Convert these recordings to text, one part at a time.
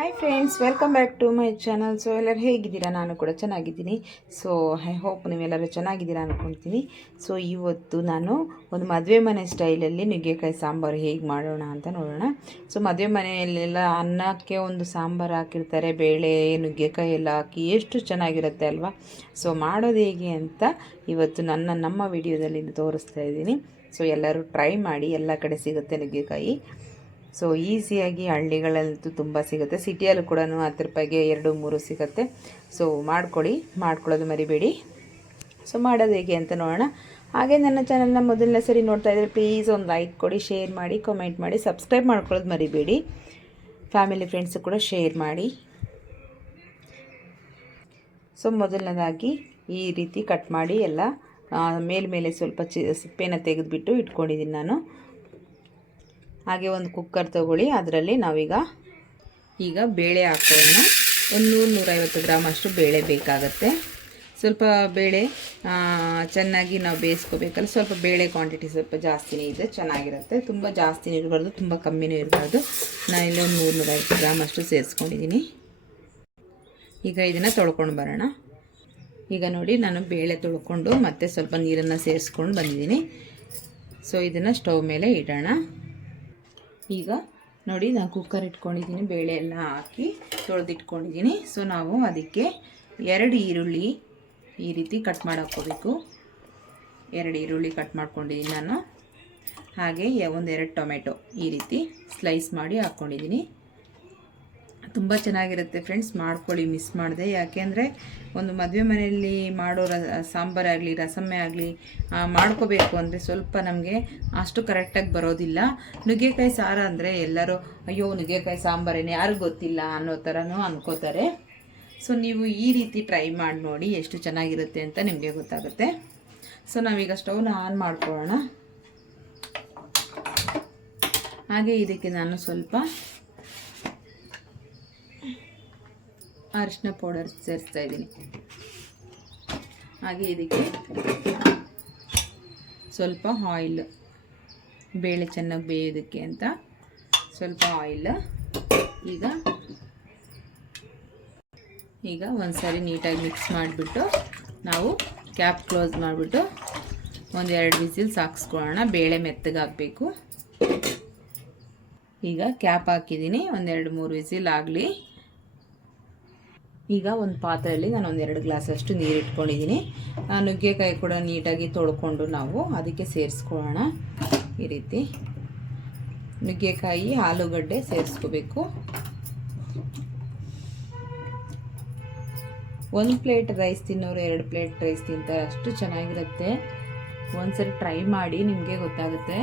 Hi friends welcome back to my channel so ಎಲ್ಲರೂ ಹೇಗಿದ್ದೀರಾ? ನಾನು ಕೂಡ ಚೆನ್ನಾಗಿದ್ದೀನಿ. ಸೊ ಐ ಹೋಪ್ ನೀವೆಲ್ಲರೂ ಚೆನ್ನಾಗಿದ್ದೀರಾ ಅಂದ್ಕೊಳ್ತೀನಿ ಸೊ ಇವತ್ತು ನಾನು ಒಂದು ಮದುವೆ ಮನೆ ಸ್ಟೈಲಲ್ಲಿ ನುಗ್ಗೆಕಾಯಿ ಸಾಂಬಾರು ಹೇಗೆ ಮಾಡೋಣ ಅಂತ ನೋಡೋಣ. ಸೊ ಮದುವೆ ಮನೆಯಲ್ಲೆಲ್ಲ ಅನ್ನಕ್ಕೆ ಒಂದು ಸಾಂಬಾರು ಹಾಕಿರ್ತಾರೆ. ಬೇಳೆ, ನುಗ್ಗೆಕಾಯಿ ಎಲ್ಲ ಹಾಕಿ ಎಷ್ಟು ಚೆನ್ನಾಗಿರುತ್ತೆ ಅಲ್ವಾ? ಸೊ ಮಾಡೋದು ಹೇಗೆ ಅಂತ ಇವತ್ತು ನನ್ನ, ನಮ್ಮ ವಿಡಿಯೋದಲ್ಲಿ ತೋರಿಸ್ತಾ ಇದ್ದೀನಿ. ಸೊ ಎಲ್ಲರೂ ಟ್ರೈ ಮಾಡಿ ಎಲ್ಲ ಕಡೆ ಸಿಗುತ್ತೆ ನುಗ್ಗೆಕಾಯಿ. ಸೊ ಈಸಿಯಾಗಿ ಹಳ್ಳಿಗಳಲ್ಲಂತೂ ತುಂಬ ಸಿಗುತ್ತೆ. ಸಿಟಿಯಲ್ಲೂ ಕೂಡ ಹತ್ತು ರೂಪಾಯಿಗೆ ಎರಡು, ಮೂರು ಸಿಗುತ್ತೆ. ಸೊ ಮಾಡ್ಕೊಳ್ಳಿ. ಮಾಡ್ಕೊಳ್ಳೋದು ಮರಿಬೇಡಿ. ಸೊ ಮಾಡೋದು ಹೇಗೆ ಅಂತ ನೋಡೋಣ. ಹಾಗೆ ನನ್ನ ಚಾನಲ್ನ ಮೊದಲನೇ ಸರಿ ನೋಡ್ತಾ ಇದ್ದರೆ ಪ್ಲೀಸ್ ಒಂದು ಲೈಕ್ ಕೊಡಿ ಶೇರ್ ಮಾಡಿ ಕಮೆಂಟ್ ಮಾಡಿ ಸಬ್ಸ್ಕ್ರೈಬ್ ಮಾಡ್ಕೊಳ್ಳೋದು ಮರಿಬೇಡಿ. ಫ್ಯಾಮಿಲಿ ಫ್ರೆಂಡ್ಸು ಕೂಡ ಶೇರ್ ಮಾಡಿ. ಸೊ ಮೊದಲನೇದಾಗಿ ಈ ರೀತಿ ಕಟ್ ಮಾಡಿ ಎಲ್ಲ ಮೇಲ್ಮೇಲೆ ಸ್ವಲ್ಪ ಚಿ, ಸಿಪ್ಪೆನ ತೆಗೆದುಬಿಟ್ಟು ಇಟ್ಕೊಂಡಿದ್ದೀನಿ ನಾನು. ಹಾಗೆ ಒಂದು ಕುಕ್ಕರ್ ತೊಗೊಳ್ಳಿ, ಅದರಲ್ಲಿ ನಾವೀಗ ಈಗ ಬೇಳೆ ಹಾಕೋಣ. ಒಂದು ನೂರು ನೂರೈವತ್ತು ಗ್ರಾಮ್ ಅಷ್ಟು ಬೇಳೆ ಬೇಕಾಗತ್ತೆ. ಸ್ವಲ್ಪ ಬೇಳೆ ಚೆನ್ನಾಗಿ ನಾವು ಬೇಯಿಸ್ಕೋಬೇಕಲ್ಲ, ಸ್ವಲ್ಪ ಬೇಳೆ ಕ್ವಾಂಟಿಟಿ ಸ್ವಲ್ಪ ಜಾಸ್ತಿನೇ ಇದೆ, ಚೆನ್ನಾಗಿರುತ್ತೆ. ತುಂಬ ಜಾಸ್ತಿನೇ ಇರಬಾರ್ದು, ತುಂಬ ಕಮ್ಮಿನೂ ಇರಬಾರ್ದು. ಇಲ್ಲಿ ಒಂದು ನೂರು ನೂರೈವತ್ತು ಗ್ರಾಮ್ ಅಷ್ಟು ಸೇರಿಸ್ಕೊಂಡಿದ್ದೀನಿ. ಈಗ ಇದನ್ನು ತೊಳ್ಕೊಂಡು ಬರೋಣ. ಈಗ ನೋಡಿ, ನಾನು ಬೇಳೆ ತೊಳ್ಕೊಂಡು ಮತ್ತೆ ಸ್ವಲ್ಪ ನೀರನ್ನು ಸೇರಿಸ್ಕೊಂಡು ಬಂದಿದ್ದೀನಿ. ಸೊ ಇದನ್ನು ಸ್ಟವ್ ಮೇಲೆ ಇಡೋಣ. ಈಗ ನೋಡಿ ನಾನು ಕುಕ್ಕರ್ ಇಟ್ಕೊಂಡಿದ್ದೀನಿ, ಬೇಳೆ ಎಲ್ಲ ಹಾಕಿ ತೊಳೆದಿಟ್ಕೊಂಡಿದ್ದೀನಿ. ಸೊ ನಾವು ಅದಕ್ಕೆ ಎರಡು ಈರುಳ್ಳಿ ಈ ರೀತಿ ಕಟ್ ಮಾಡಾಕ್ಕೋಬೇಕು. ಎರಡು ಈರುಳ್ಳಿ ಕಟ್ ಮಾಡ್ಕೊಂಡಿದ್ದೀನಿ ನಾನು. ಹಾಗೆ ಒಂದೆರಡು ಟೊಮೆಟೊ ಈ ರೀತಿ ಸ್ಲೈಸ್ ಮಾಡಿ ಹಾಕ್ಕೊಂಡಿದ್ದೀನಿ ತುಂಬ ಚೆನ್ನಾಗಿರುತ್ತೆ ಫ್ರೆಂಡ್ಸ್ ಮಾಡ್ಕೊಳ್ಳಿ ಮಿಸ್ ಮಾಡಿದೆ. ಯಾಕೆಂದರೆ ಒಂದು ಮದುವೆ ಮನೆಯಲ್ಲಿ ಮಾಡೋ ರ ಸಾಂಬಾರಾಗಲಿ ರಸಮ್ಮೆ ಆಗಲಿ ಮಾಡ್ಕೋಬೇಕು ಅಂದರೆ ಸ್ವಲ್ಪ ನಮಗೆ ಅಷ್ಟು ಕರೆಕ್ಟಾಗಿ ಬರೋದಿಲ್ಲ. ನುಗ್ಗೆಕಾಯಿ ಸಾರ ಅಂದರೆ ಎಲ್ಲರೂ, ಅಯ್ಯೋ, ನುಗ್ಗೆಕಾಯಿ ಸಾಂಬಾರೇನೆ ಯಾರು ಗೊತ್ತಿಲ್ಲ ಅನ್ನೋ ಥರನೂ ಅಂದ್ಕೋತಾರೆ ಸೊ ನೀವು ಈ ರೀತಿ ಟ್ರೈ ಮಾಡಿ ನೋಡಿ ಎಷ್ಟು ಚೆನ್ನಾಗಿರುತ್ತೆ ಅಂತ ನಿಮಗೆ ಗೊತ್ತಾಗುತ್ತೆ. ಸೊ ನಾವೀಗ ಸ್ಟವ್ನ ಆನ್ ಮಾಡ್ಕೊಳ್ಳೋಣ. ಹಾಗೆ ಇದಕ್ಕೆ ನಾನು ಸ್ವಲ್ಪ ಅರಿಶಿನ ಪೌಡರ್ ಸೇರಿಸ್ತಾ ಇದ್ದೀನಿ. ಹಾಗೆ ಇದಕ್ಕೆ ಸ್ವಲ್ಪ ಆಯಿಲ್ ಬೇಳೆ ಚೆನ್ನಾಗಿ ಬೇಯೋದಕ್ಕೆ ಅಂತ ಸ್ವಲ್ಪ ಆಯಿಲ್ ಈಗ ಈಗ ಒಂದು ಸಾರಿ ನೀಟಾಗಿ ಮಿಕ್ಸ್ ಮಾಡಿಬಿಟ್ಟು ನಾವು ಕ್ಯಾಪ್ ಕ್ಲೋಸ್ ಮಾಡಿಬಿಟ್ಟು ಒಂದೆರಡು ವಿಸಿಲ್ಸ್ ಸಾಕ್ಸ್ಕೊಳ್ಳೋಣ. ಬೇಳೆ ಮೆತ್ತಗಾಗಬೇಕು ಈಗ ಕ್ಯಾಪ್ ಹಾಕಿದ್ದೀನಿ. ಒಂದೆರಡು ಮೂರು ವಿಸಿಲ್ ಆಗಲಿ. ಈಗ ಒಂದು ಪಾತ್ರೆಯಲ್ಲಿ ನಾನು ಒಂದೆರಡು ಗ್ಲಾಸಷ್ಟು ನೀರು ಇಟ್ಕೊಂಡಿದ್ದೀನಿ ನುಗ್ಗೆಕಾಯಿ ಕೂಡ ನೀಟಾಗಿ ತೊಳ್ಕೊಂಡು ನಾವು ಅದಕ್ಕೆ ಸೇರಿಸ್ಕೊಳ್ಳೋಣ. ಈ ರೀತಿ. ನುಗ್ಗೆಕಾಯಿ, ಆಲೂಗಡ್ಡೆ ಸೇರಿಸ್ಕೋಬೇಕು. ಒಂದು ಪ್ಲೇಟ್ ರೈಸ್ ತಿನ್ನೋರು ಎರಡು ಪ್ಲೇಟ್ ರೈಸ್ ತಿಂತಾರೆ. ಅಷ್ಟು ಚೆನ್ನಾಗಿರುತ್ತೆ. ಒಂದ್ಸರಿ ಟ್ರೈ ಮಾಡಿ ನಿಮಗೆ ಗೊತ್ತಾಗುತ್ತೆ.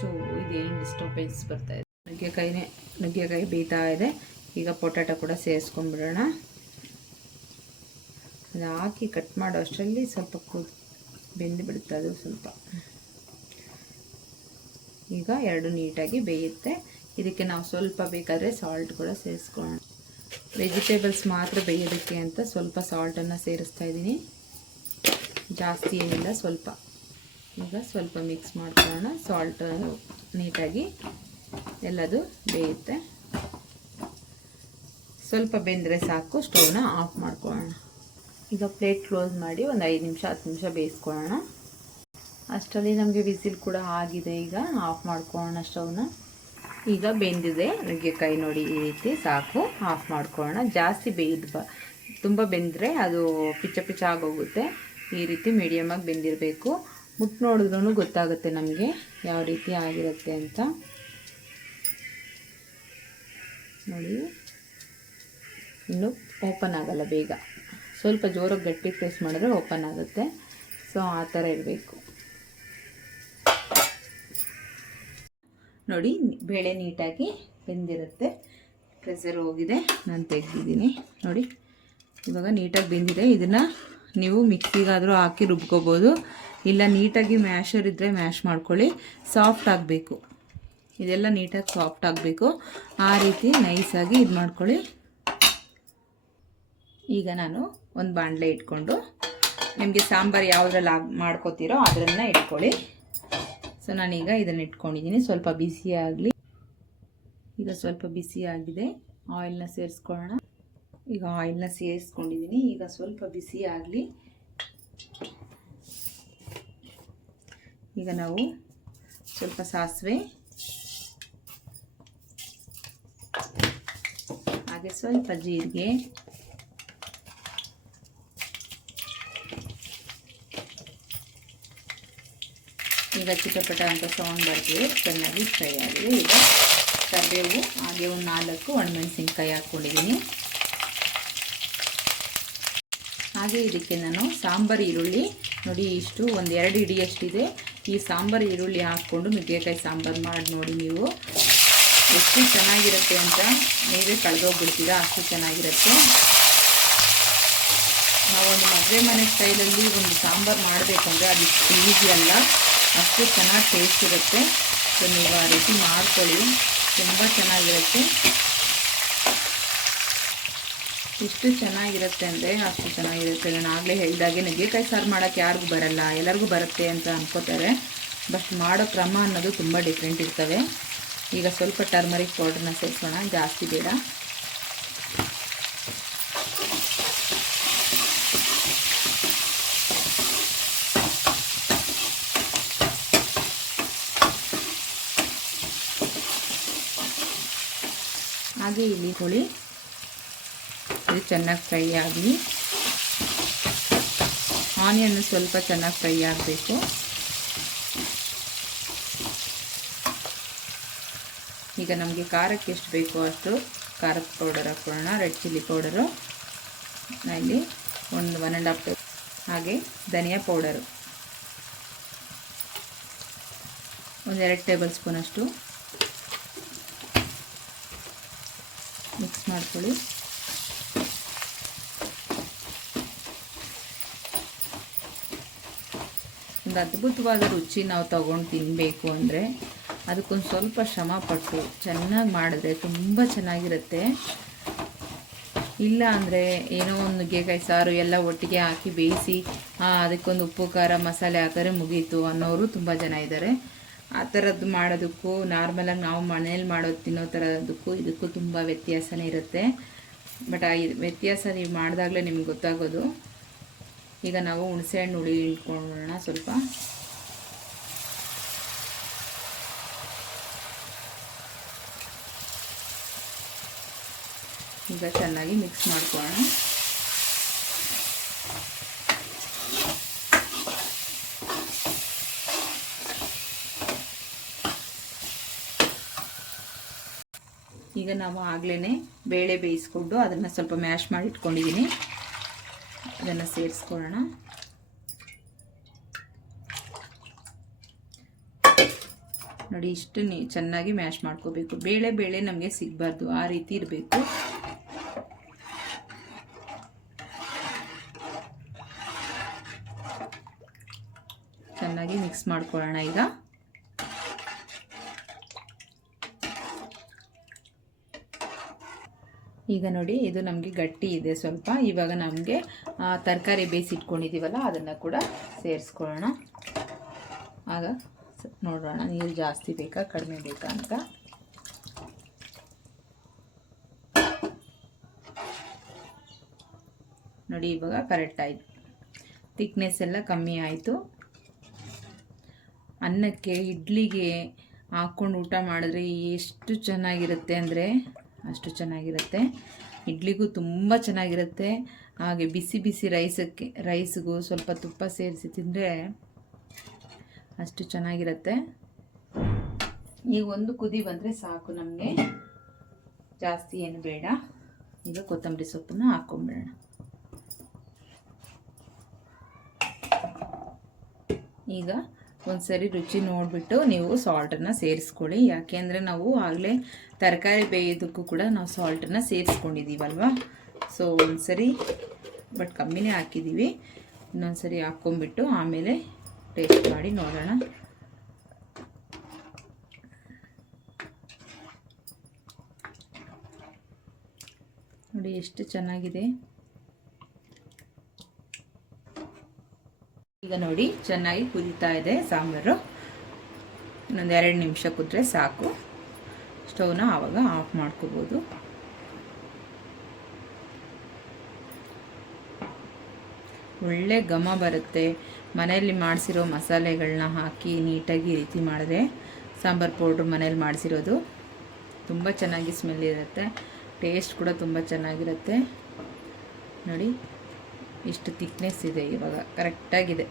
ಸೊ, ಇದೇನು ಡಿಸ್ಟರ್ಬೆನ್ಸ್ ಬರ್ತಾಯಿದೆ ನುಗ್ಗೆಕಾಯಿನೇ, ನುಗ್ಗೆಕಾಯಿ ಬೇಯ್ತಾ ಇದೆ. ಈಗ ಪೊಟ್ಯಾಟೊ ಕೂಡ ಸೇರಿಸ್ಕೊಂಡ್ಬಿಡೋಣ. ಹಾಕಿ ಕಟ್ ಮಾಡೋ ಅಷ್ಟರಲ್ಲಿ ಸ್ವಲ್ಪ ಕೂದ್ ಬೆಂದು ಬಿಡುತ್ತೆ ಅದು ಸ್ವಲ್ಪ. ಈಗ ಎರಡು ನೀಟಾಗಿ ಬೇಯುತ್ತೆ. ಇದಕ್ಕೆ ನಾವು ಸ್ವಲ್ಪ ಬೇಕಾದರೆ ಸಾಲ್ಟ್ ಕೂಡ ಸೇರಿಸ್ಕೊಳ್ಳೋಣ ವೆಜಿಟೇಬಲ್ಸ್ ಮಾತ್ರ ಬೇಯೋದಕ್ಕೆ ಅಂತ ಸ್ವಲ್ಪ ಸಾಲ್ಟನ್ನು ಸೇರಿಸ್ತಾ ಇದ್ದೀನಿ. ಜಾಸ್ತಿ ಏನಿಲ್ಲ, ಸ್ವಲ್ಪ. ಈಗ ಸ್ವಲ್ಪ ಮಿಕ್ಸ್ ಮಾಡ್ಕೊಳ್ಳೋಣ. ಸಾಲ್ಟ್ ನೀಟಾಗಿ ಎಲ್ಲದು ಬೇಯುತ್ತೆ. ಸ್ವಲ್ಪ ಬೆಂದರೆ ಸಾಕು ಸ್ಟವ್ನ ಆಫ್ ಮಾಡ್ಕೊಳ್ಳೋಣ. ಈಗ ಪ್ಲೇಟ್ ಕ್ಲೋಸ್ ಮಾಡಿ ಒಂದು ಐದು ನಿಮಿಷ, ಹತ್ತು ನಿಮಿಷ ಬೇಯಿಸ್ಕೊಳ್ಳೋಣ. ಅಷ್ಟರಲ್ಲಿ ನಮಗೆ ವಿಸಿಲ್ ಕೂಡ ಆಗಿದೆ ಈಗ. ಆಫ್ ಮಾಡ್ಕೊಳ್ಳೋಣ ಸ್ಟವ್ನ. ಈಗ ಬೆಂದಿದೆ. ನುಗ್ಗೆಕಾಯಿ ನೋಡಿ ಈ ರೀತಿ ಸಾಕು. ಆಫ್ ಮಾಡ್ಕೊಳ್ಳೋಣ. ಜಾಸ್ತಿ ಬೇಯ್ದು ಬ, ತುಂಬ ಬೆಂದರೆ ಅದು ಪಿಚ್ಚ ಪಿಚ್ಚ ಆಗೋಗುತ್ತೆ. ಈ ರೀತಿ ಮೀಡಿಯಮಾಗಿ ಬೆಂದಿರಬೇಕು. ಮುಟ್ಟು ನೋಡಿದ್ರೂ ಗೊತ್ತಾಗುತ್ತೆ ನಮಗೆ ಯಾವ ರೀತಿ ಆಗಿರುತ್ತೆ ಅಂತ. ನೋಡಿ. ಇನ್ನು ಓಪನ್ ಆಗಲ್ಲ ಬೇಗ. ಸ್ವಲ್ಪ ಜೋರಾಗಿ ಗಟ್ಟಿ ಪ್ರೆಸ್ ಮಾಡಿದ್ರೆ ಓಪನ್ ಆಗುತ್ತೆ. ಸೊ ಆ ಥರ ಇರಬೇಕು. ನೋಡಿ, ಬೇಳೆ ನೀಟಾಗಿ ಬೆಂದಿರುತ್ತೆ. ಪ್ರೆಸರ್ ಹೋಗಿದೆ. ನಾನು ತೆಗೆದಿದ್ದೀನಿ. ನೋಡಿ, ಇವಾಗ ನೀಟಾಗಿ ಬೆಂದಿದೆ. ಇದನ್ನು ನೀವು ಮಿಕ್ಸಿಗಾದರೂ ಹಾಕಿ ರುಬ್ಕೋಬೋದು. ಇಲ್ಲ, ನೀಟಾಗಿ ಮ್ಯಾಶರ್ ಇದ್ದರೆ ಮ್ಯಾಶ್ ಮಾಡ್ಕೊಳ್ಳಿ. ಸಾಫ್ಟ್ ಆಗಬೇಕು. ಇದೆಲ್ಲ ನೀಟಾಗಿ ಸಾಫ್ಟ್ ಆಗಬೇಕು. ಆ ರೀತಿ ನೈಸಾಗಿ ಇದು ಮಾಡ್ಕೊಳ್ಳಿ ಈಗ ನಾನು ಒಂದು ಬಾಣಲೆ ಇಟ್ಕೊಂಡು ನಿಮಗೆ ಸಾಂಬಾರು ಯಾವುದ್ರಲ್ಲಿ ಮಾಡ್ಕೋತೀರೋ ಅದನ್ನು ಇಟ್ಕೊಳ್ಳಿ. ಸೊ ನಾನೀಗ ಇದನ್ನು ಇಟ್ಕೊಂಡಿದ್ದೀನಿ. ಸ್ವಲ್ಪ ಬಿಸಿ ಆಗಲಿ. ಈಗ ಸ್ವಲ್ಪ ಬಿಸಿ ಆಗಿದೆ. ಆಯಿಲ್ನ ಸೇರಿಸ್ಕೊಳ್ಳೋಣ. ಈಗ ಆಯಿಲ್ನ ಸೇರಿಸ್ಕೊಂಡಿದ್ದೀನಿ. ಈಗ ಸ್ವಲ್ಪ ಬಿಸಿ ಆಗಲಿ. ಈಗ ನಾವು ಸ್ವಲ್ಪ ಸಾಸಿವೆ. ಹಾಗೆ ಸ್ವಲ್ಪ ಜೀರಿಗೆ. ಚಿಟಪಟ ಅಂತ ಸೌಂಡ್ ಬರ್ತೀವಿ. ಚೆನ್ನಾಗಿ ಫ್ರೈ ಆಗಿದೆ. ಈಗ ಕರಿಬೇವು, ಹಾಗೆ ಒಂದು ನಾಲ್ಕು ಒಣಮೆಣಸಿನ್ಕಾಯಿ ಹಾಕ್ಕೊಂಡಿದ್ದೀನಿ. ಹಾಗೆ ಇದಕ್ಕೆ ನಾನು ಸಾಂಬಾರು ಈರುಳ್ಳಿ. ನೋಡಿ, ಇಷ್ಟು ಒಂದು ಎರಡು ಹಿಡಿಯಷ್ಟಿದೆ ಈ ಸಾಂಬಾರು ಈರುಳ್ಳಿ ಹಾಕ್ಕೊಂಡು ನುಗ್ಗೆಕಾಯಿ ಸಾಂಬಾರು ಮಾಡಿ ನೋಡಿ ನೀವು. ಎಷ್ಟು ಚೆನ್ನಾಗಿರುತ್ತೆ ಅಂತ ನೀವೇ ಕಳೆದೋಗ್ಬಿಡ್ತೀರಾ? ಅಷ್ಟು ಚೆನ್ನಾಗಿರುತ್ತೆ. ನಾವೊಂದು ಮದುವೆ ಮನೆ ಸ್ಟೈಲಲ್ಲಿ ಒಂದು ಸಾಂಬಾರು ಮಾಡಬೇಕಂದ್ರೆ ಅದು ಈಸಿ ಅಲ್ಲ. ಅಷ್ಟು ಚೆನ್ನಾಗಿ ಟೇಸ್ಟ್ ಇರುತ್ತೆ. ಸೊ, ನೀವು ಆ ರೀತಿ ಮಾಡ್ಕೊಳ್ಳಿ. ತುಂಬ ಚೆನ್ನಾಗಿರುತ್ತೆ. ಇಷ್ಟು ಚೆನ್ನಾಗಿರುತ್ತೆ ಅಂದರೆ ಅಷ್ಟು ಚೆನ್ನಾಗಿರುತ್ತೆ. ನಾನು ಆಗಲೇ ಹೇಳಿದಾಗೆ ನುಗ್ಗೆಕಾಯಿ ಸಾರು ಮಾಡೋಕ್ಕೆ ಯಾರಿಗೂ ಬರಲ್ಲ. ಎಲ್ಲರಿಗೂ ಬರುತ್ತೆ ಅಂತ ಅನ್ಕೋತಾರೆ. ಬಟ್ ಮಾಡೋ ಕ್ರಮ ಅನ್ನೋದು ತುಂಬ ಡಿಫ್ರೆಂಟ್ ಇರ್ತವೆ. ಈಗ ಸ್ವಲ್ಪ ಟರ್ಮರಿಕ್ ಪೌಡ್ರನ್ನ ಸೇರಿಸೋಣ. ಜಾಸ್ತಿ ಬೇಡ. ಇಲ್ಲಿ ಹುಳಿ ಇದು ಚೆನ್ನಾಗಿ ಫ್ರೈ ಆಗಲಿ. ಆನಿಯನ್ನು ಸ್ವಲ್ಪ ಚೆನ್ನಾಗಿ ಫ್ರೈ ಆಗಬೇಕು. ಈಗ ನಮಗೆ ಖಾರಕ್ಕೆ ಎಷ್ಟು ಬೇಕೋ ಅಷ್ಟು ಖಾರದ ಪೌಡರ್ ಹಾಕ್ಕೊಳ್ಳೋಣ ರೆಡ್ ಚಿಲ್ಲಿ ಪೌಡರು ಇಲ್ಲಿ ಒಂದು ಒನ್ ಆ್ಯಂಡ್ ಹಾಫ್ ಟೇಬಲ್ ಹಾಗೆ ಧನಿಯಾ ಪೌಡರು ಒಂದೆರಡು ಟೇಬಲ್ ಸ್ಪೂನಷ್ಟು ಮಾಡ್ಕೊಳ್ಳಿ. ಒಂದು ಅದ್ಭುತವಾದ ರುಚಿ ನಾವು ತಗೊಂಡು ತಿನ್ನಬೇಕು ಅಂದರೆ ಅದಕ್ಕೊಂದು ಸ್ವಲ್ಪ ಶ್ರಮ ಪಟ್ಟು ಚೆನ್ನಾಗಿ ಮಾಡಿದ್ರೆ ತುಂಬ ಚೆನ್ನಾಗಿರುತ್ತೆ. ಇಲ್ಲ ಅಂದರೆ ಏನೋ ಒಂದು ನುಗ್ಗೆಕಾಯಿ ಸಾರು ಎಲ್ಲ ಒಟ್ಟಿಗೆ ಹಾಕಿ ಬೇಯಿಸಿ ಅದಕ್ಕೊಂದು ಉಪ್ಪು, ಖಾರ, ಮಸಾಲೆ ಹಾಕಿದ್ರೆ ಮುಗೀತು ಅನ್ನೋರು ತುಂಬ ಜನ ಇದ್ದಾರೆ. ಆ ಥರದ್ದು ಮಾಡೋದಕ್ಕೂ ನಾರ್ಮಲಾಗಿ ನಾವು ಮನೇಲಿ ಮಾಡೋದು ತಿನ್ನೋ ಥರದಕ್ಕೂ ಇದಕ್ಕೂ ತುಂಬ ವ್ಯತ್ಯಾಸನೇ ಇರುತ್ತೆ. ಬಟ್ ಆ ವ್ಯತ್ಯಾಸ ನೀವು ಮಾಡಿದಾಗಲೇ ನಿಮ್ಗೆ ಗೊತ್ತಾಗೋದು. ಈಗ ನಾವು ಹುಣಸೆಹಣ್ಣು ಹುಳಿ ಇಟ್ಕೊಳ್ಳೋಣ ಸ್ವಲ್ಪ. ಈಗ ಚೆನ್ನಾಗಿ ಮಿಕ್ಸ್ ಮಾಡ್ಕೊಳ್ಳೋಣ. ಈಗ ನಾವು ಆಗಲೇ ಬೇಳೆ ಬೇಯಿಸ್ಕೊಂಡು ಅದನ್ನು ಸ್ವಲ್ಪ ಮ್ಯಾಶ್ ಮಾಡಿ ಇಟ್ಕೊಂಡಿದ್ದೀನಿ ಅದನ್ನು ಸೇರಿಸ್ಕೊಳ್ಳೋಣ. ನೋಡಿ, ಇಷ್ಟು ಚೆನ್ನಾಗಿ ಮ್ಯಾಶ್ ಮಾಡ್ಕೋಬೇಕು. ಬೇಳೆ ಬೇಳೆ ನಮಗೆ ಸಿಗಬಾರ್ದು, ಆ ರೀತಿ ಇರಬೇಕು. ಚೆನ್ನಾಗಿ ಮಿಕ್ಸ್ ಮಾಡ್ಕೊಳ್ಳೋಣ ಈಗ. ಈಗ ನೋಡಿ, ಇದು ನಮಗೆ ಗಟ್ಟಿ ಇದೆ ಸ್ವಲ್ಪ. ಇವಾಗ ನಮಗೆ ತರಕಾರಿ ಬೇಯಿಸಿಟ್ಕೊಂಡಿದ್ದೀವಲ್ಲ ಅದನ್ನು ಕೂಡ ಸೇರಿಸ್ಕೊಳ್ಳೋಣ. ಆಗ ನೋಡೋಣ, ನೀರು ಜಾಸ್ತಿ ಬೇಕಾ, ಕಡಿಮೆ ಬೇಕಾ ಅಂತ. ನೋಡಿ, ಇವಾಗ ಕರೆಕ್ಟ್ ಆಯಿತು. ತಿಕ್ನೆಸ್ ಎಲ್ಲ ಕಮ್ಮಿ ಆಯಿತು. ಅನ್ನಕ್ಕೆ, ಇಡ್ಲಿಗೆ ಹಾಕ್ಕೊಂಡು ಊಟ ಮಾಡಿದ್ರೆ ಎಷ್ಟು ಚೆನ್ನಾಗಿರುತ್ತೆ ಅಂದರೆ ಅಷ್ಟು ಚೆನ್ನಾಗಿರುತ್ತೆ. ಇಡ್ಲಿಗೂ ತುಂಬ ಚೆನ್ನಾಗಿರುತ್ತೆ. ಹಾಗೆ ಬಿಸಿ ಬಿಸಿ ರೈಸಕ್ಕೆ, ರೈಸ್ಗೂ ಸ್ವಲ್ಪ ತುಪ್ಪ ಸೇರಿಸಿ ತಿಂದರೆ ಅಷ್ಟು ಚೆನ್ನಾಗಿರುತ್ತೆ. ಈಗ ಒಂದು ಕುದಿ ಬಂದರೆ ಸಾಕು ನಮಗೆ. ಜಾಸ್ತಿ ಏನು ಬೇಡ. ಈಗ ಕೊತ್ತಂಬರಿ ಸೊಪ್ಪನ್ನು ಹಾಕೊಂಬಿಡೋಣ. ಈಗ ಒಂದು ಸರಿ ರುಚಿ ನೋಡಿಬಿಟ್ಟು ನೀವು ಸಾಲ್ಟನ್ನು ಸೇರಿಸ್ಕೊಳ್ಳಿ. ಯಾಕೆಂದರೆ ನಾವು ಆಗಲೇ ತರಕಾರಿ ಬೇಯೋದಕ್ಕೂ ಕೂಡ ನಾವು ಸಾಲ್ಟನ್ನು ಸೇರಿಸ್ಕೊಂಡಿದ್ದೀವಲ್ವಾ? ಸೊ ಒಂದು ಸರಿ ಬಟ್ ಕಮ್ಮಿನೇ ಹಾಕಿದ್ದೀವಿ. ಇನ್ನೊಂದು ಸರಿ ಹಾಕ್ಕೊಂಬಿಟ್ಟು ಆಮೇಲೆ ಟೇಸ್ಟ್ ಮಾಡಿ ನೋಡೋಣ. ನೋಡಿ, ಎಷ್ಟು ಚೆನ್ನಾಗಿದೆ. ಈಗ ನೋಡಿ, ಚೆನ್ನಾಗಿ ಕುದೀತಾ ಇದೆ ಸಾಂಬಾರು. ಇನ್ನೊಂದು ಎರಡು ನಿಮಿಷ ಕುದ್ರೆ ಸಾಕು. ಸ್ಟವ್ನ ಆವಾಗ ಆಫ್ ಮಾಡ್ಕೋಬೋದು. ಒಳ್ಳೆ ಘಮ ಬರುತ್ತೆ. ಮನೆಯಲ್ಲಿ ಮಾಡಿಸಿರೋ ಮಸಾಲೆಗಳನ್ನ ಹಾಕಿ ನೀಟಾಗಿ ರೀತಿ ಮಾಡಿದ್ರೆ ಸಾಂಬಾರು ಪೌಡ್ರ್ ಮನೇಲಿ ಮಾಡಿಸಿರೋದು ತುಂಬ ಚೆನ್ನಾಗಿ ಸ್ಮೆಲ್ ಇರುತ್ತೆ. ಟೇಸ್ಟ್ ಕೂಡ ತುಂಬ ಚೆನ್ನಾಗಿರುತ್ತೆ. ನೋಡಿ. ಇಷ್ಟು ತಿಕ್ನೆಸ್ ಇದೆ ಇವಾಗ ಕರೆಕ್ಟಾಗಿದೆ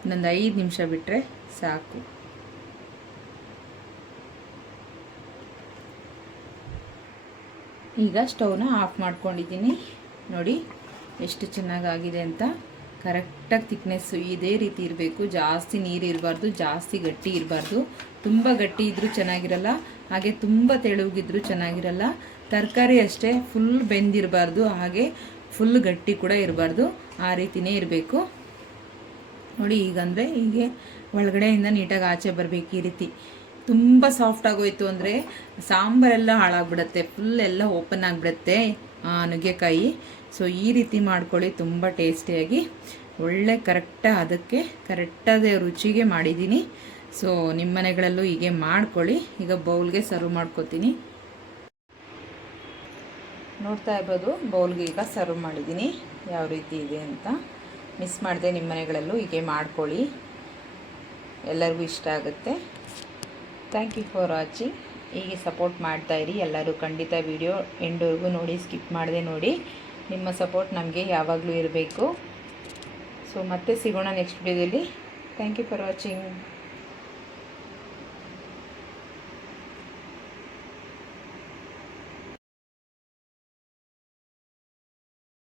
ಇನ್ನೊಂದು ಐದು ನಿಮಿಷ ಬಿಟ್ಟರೆ ಸಾಕು. ಈಗ ಸ್ಟವ್ನ ಆಫ್ ಮಾಡ್ಕೊಂಡಿದ್ದೀನಿ. ನೋಡಿ ಎಷ್ಟು ಚೆನ್ನಾಗಾಗಿದೆ ಅಂತ. ಕರೆಕ್ಟಾಗಿ ತಿಕ್ನೆಸ್ಸು ಇದೇ ರೀತಿ ಇರಬೇಕು. ಜಾಸ್ತಿ ನೀರು ಇರಬಾರ್ದು, ಜಾಸ್ತಿ ಗಟ್ಟಿ ಇರಬಾರ್ದು. ತುಂಬ ಗಟ್ಟಿ ಇದ್ದರೂ ಚೆನ್ನಾಗಿರಲ್ಲ, ಹಾಗೆ ತುಂಬ ತೆಳುಗಿದ್ರೂ ಚೆನ್ನಾಗಿರಲ್ಲ. ತರಕಾರಿ ಅಷ್ಟೇ ಫುಲ್ ಬೆಂದಿರಬಾರ್ದು, ಹಾಗೆ ಫುಲ್ ಗಟ್ಟಿ ಕೂಡ ಇರಬಾರ್ದು, ಆ ರೀತಿಯೇ ಇರಬೇಕು. ನೋಡಿ, ಈಗಂದರೆ ಹೀಗೆ ಒಳಗಡೆಯಿಂದ ನೀಟಾಗಿ ಆಚೆ ಬರಬೇಕು ಈ ರೀತಿ. ತುಂಬ ಸಾಫ್ಟ್ ಆಗೋಯ್ತು ಅಂದರೆ ಸಾಂಬಾರೆಲ್ಲ ಹಾಳಾಗ್ಬಿಡತ್ತೆ ಫುಲ್ ಎಲ್ಲ ಓಪನ್ ಆಗಿಬಿಡತ್ತೆ ನುಗ್ಗೆಕಾಯಿ. ಸೊ ಈ ರೀತಿ ಮಾಡ್ಕೊಳ್ಳಿ, ತುಂಬ ಟೇಸ್ಟಿಯಾಗಿ ಒಳ್ಳೆ ಕರೆಕ್ಟಾಗಿ ಅದಕ್ಕೆ ಕರೆಕ್ಟಾದ ರುಚಿಗೆ ಮಾಡಿದ್ದೀನಿ. ಸೊ ನಿಮ್ಮ ಮನೆಗಳಲ್ಲೂ ಹೀಗೆ ಮಾಡ್ಕೊಳ್ಳಿ. ಈಗ ಬೌಲ್ಗೆ ಸರ್ವ್ ಮಾಡ್ಕೊತೀನಿ. ನೋಡ್ತಾ ಇರ್ಬೋದು ಬೌಲ್ಗೆ ಈಗ ಸರ್ವ್ ಮಾಡಿದ್ದೀನಿ. ಯಾವ ರೀತಿ ಇದೆ ಅಂತ. ಮಿಸ್ ಮಾಡಿದೆ ನಿಮ್ಮ ಮನೆಗಳಲ್ಲೂ ಹೀಗೆ ಮಾಡ್ಕೊಳ್ಳಿ. ಎಲ್ಲರಿಗೂ ಇಷ್ಟ ಆಗುತ್ತೆ. ಥ್ಯಾಂಕ್ ಯು ಫಾರ್ ವಾಚಿಂಗ್ ಹೀಗೆ ಸಪೋರ್ಟ್ ಮಾಡ್ತಾಯಿರಿ ಎಲ್ಲರೂ ಖಂಡಿತ ವಿಡಿಯೋ ಎಂಡ್ವರೆಗೂ ನೋಡಿ ಸ್ಕಿಪ್ ಮಾಡದೆ ನೋಡಿ. ನಿಮ್ಮ ಸಪೋರ್ಟ್ ನಮಗೆ ಯಾವಾಗಲೂ ಇರಬೇಕು. ಸೊ ಮತ್ತೆ ಸಿಗೋಣ ನೆಕ್ಸ್ಟ್ ವಿಡಿಯೋದಲ್ಲಿ ಥ್ಯಾಂಕ್ ಯು ಫಾರ್ ವಾಚಿಂಗ್